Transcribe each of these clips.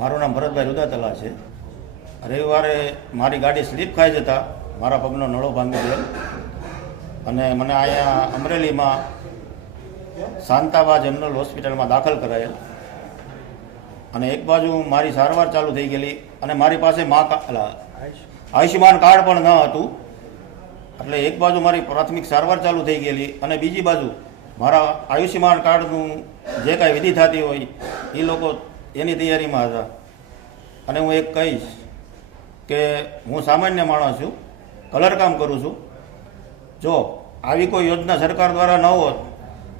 મારું નામ ભરતભાઈ રુદાતલા છે. રવિવારે મારી ગાડી સ્લીપ ખાઈ જતા મારા પગનો નળો ભાંગી ગયેલ અને મને અહીંયા અમરેલીમાં શાંતાબા જનરલ હોસ્પિટલમાં દાખલ કરાયેલ અને એક બાજુ મારી સારવાર ચાલુ થઈ ગયેલી અને મારી પાસે આયુષ્યમાન કાર્ડ પણ ન હતું. એટલે એક બાજુ મારી પ્રાથમિક સારવાર ચાલુ થઈ ગયેલી અને બીજી બાજુ મારા આયુષ્યમાન કાર્ડનું જે કાંઈ વિધિ થતી હોય એ લોકો એની તૈયારીમાં હતા. અને હું એક કહીશ કે હું સામાન્ય માણસ છું, કલર કામ કરું છું. જો આવી કોઈ યોજના સરકાર દ્વારા ન હોત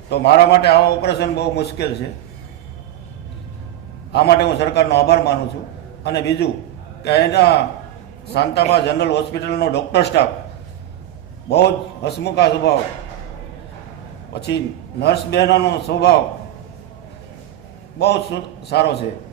તો મારા માટે આવા ઓપરેશન બહુ મુશ્કેલ છે. આ માટે હું સરકારનો આભાર માનું છું. અને બીજું કે એના શાંતાબા જનરલ હોસ્પિટલનો ડૉક્ટર સ્ટાફ બહુ જ હસમુખા સ્વભાવ, પછી નર્સ બહેનોનો સ્વભાવ બહુ સારો છે.